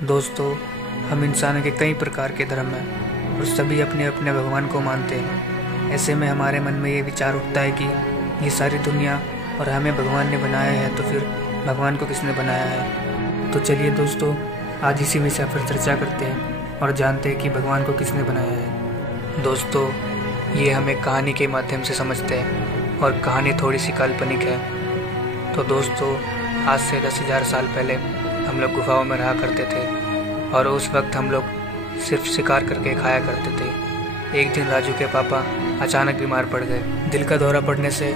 दोस्तों, हम इंसानों के कई प्रकार के धर्म हैं और सभी अपने अपने भगवान को मानते हैं। ऐसे में हमारे मन में ये विचार उठता है कि ये सारी दुनिया और हमें भगवान ने बनाया है, तो फिर भगवान को किसने बनाया है। तो चलिए दोस्तों, आज इसी विषय पर चर्चा करते हैं और जानते हैं कि भगवान को किसने बनाया है। दोस्तों, ये हम एक कहानी के माध्यम से समझते हैं और कहानी थोड़ी सी काल्पनिक है। तो दोस्तों, आज से 10,000 साल पहले हम लोग गुफाओं में रहा करते थे और उस वक्त हम लोग सिर्फ शिकार करके खाया करते थे। एक दिन राजू के पापा अचानक बीमार पड़ गए। दिल का दौरा पड़ने से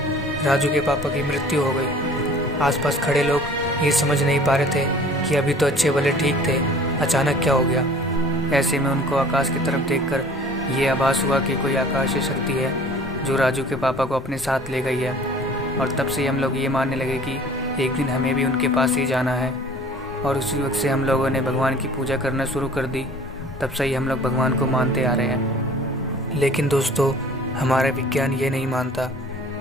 राजू के पापा की मृत्यु हो गई। आसपास खड़े लोग ये समझ नहीं पा रहे थे कि अभी तो अच्छे भले ठीक थे, अचानक क्या हो गया। ऐसे में उनको आकाश की तरफ देखकर ये आभास हुआ कि कोई आकाशीय शक्ति है जो राजू के पापा को अपने साथ ले गई है। और तब से हम लोग ये मानने लगे कि एक दिन हमें भी उनके पास ही जाना है। और उसी वक्त से हम लोगों ने भगवान की पूजा करना शुरू कर दी। तब से ही हम लोग भगवान को मानते आ रहे हैं। लेकिन दोस्तों, हमारा विज्ञान ये नहीं मानता।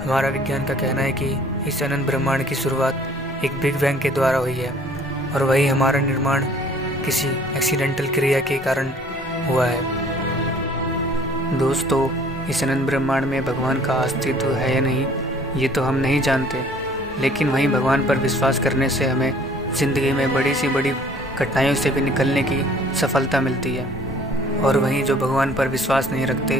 हमारा विज्ञान का कहना है कि इस अनंत ब्रह्मांड की शुरुआत एक बिग बैंग के द्वारा हुई है और वही हमारा निर्माण किसी एक्सीडेंटल क्रिया के कारण हुआ है। दोस्तों, इस अनंत ब्रह्मांड में भगवान का अस्तित्व है या नहीं, ये तो हम नहीं जानते। लेकिन वहीं भगवान पर विश्वास करने से हमें ज़िंदगी में बड़ी से बड़ी कठिनाइयों से भी निकलने की सफलता मिलती है। और वहीं जो भगवान पर विश्वास नहीं रखते,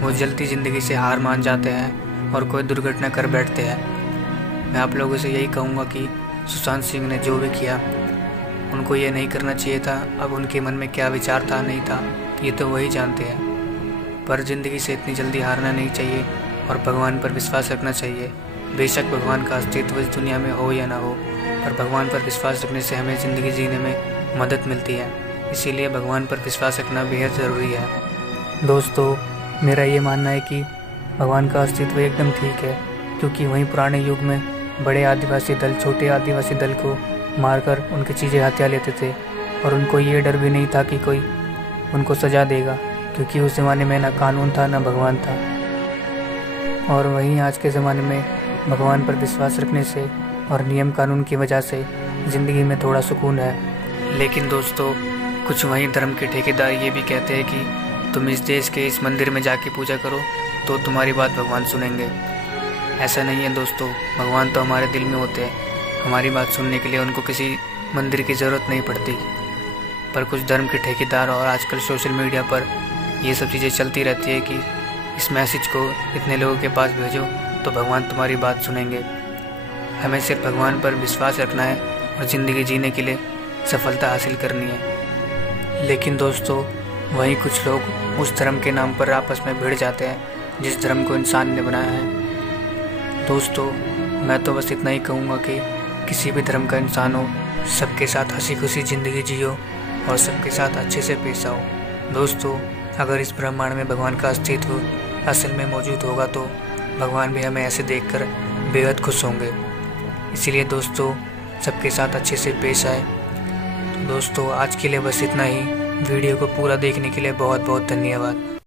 वो जल्दी ज़िंदगी से हार मान जाते हैं और कोई दुर्घटना कर बैठते हैं। मैं आप लोगों से यही कहूँगा कि सुशांत सिंह ने जो भी किया, उनको ये नहीं करना चाहिए था। अब उनके मन में क्या विचार था नहीं था, ये तो वही जानते हैं। पर ज़िंदगी से इतनी जल्दी हारना नहीं चाहिए और भगवान पर विश्वास रखना चाहिए। बेशक भगवान का अस्तित्व इस दुनिया में हो या ना हो, पर भगवान पर विश्वास रखने से हमें ज़िंदगी जीने में मदद मिलती है। इसीलिए भगवान पर विश्वास रखना बेहद ज़रूरी है। दोस्तों, मेरा ये मानना है कि भगवान का अस्तित्व एकदम ठीक है, क्योंकि वहीं पुराने युग में बड़े आदिवासी दल छोटे आदिवासी दल को मारकर उनकी चीज़ें हत्या लेते थे और उनको ये डर भी नहीं था कि कोई उनको सज़ा देगा, क्योंकि उस ज़माने में ना कानून था ना भगवान था। और वहीं आज के ज़माने में भगवान पर विश्वास रखने से और नियम कानून की वजह से ज़िंदगी में थोड़ा सुकून है। लेकिन दोस्तों, कुछ वहीं धर्म के ठेकेदार ये भी कहते हैं कि तुम इस देश के इस मंदिर में जाके पूजा करो तो तुम्हारी बात भगवान सुनेंगे। ऐसा नहीं है दोस्तों, भगवान तो हमारे दिल में होते हैं। हमारी बात सुनने के लिए उनको किसी मंदिर की ज़रूरत नहीं पड़ती। पर कुछ धर्म के ठेकेदार और आजकल सोशल मीडिया पर ये सब चीज़ें चलती रहती है कि इस मैसेज को इतने लोगों के पास भेजो तो भगवान तुम्हारी बात सुनेंगे। हमें सिर्फ भगवान पर विश्वास रखना है और ज़िंदगी जीने के लिए सफलता हासिल करनी है। लेकिन दोस्तों, वहीं कुछ लोग उस धर्म के नाम पर आपस में भिड़ जाते हैं जिस धर्म को इंसान ने बनाया है। दोस्तों, मैं तो बस इतना ही कहूँगा कि किसी भी धर्म का इंसान हो, सबके साथ हंसी खुशी ज़िंदगी जियो और सबके साथ अच्छे से पेश आओ। दोस्तों, अगर इस ब्रह्मांड में भगवान का अस्तित्व असल में मौजूद होगा तो भगवान भी हमें ऐसे देखकर बेहद खुश होंगे। इसीलिए दोस्तों, सबके साथ अच्छे से पेश आए। तो दोस्तों, आज के लिए बस इतना ही। वीडियो को पूरा देखने के लिए बहुत बहुत धन्यवाद।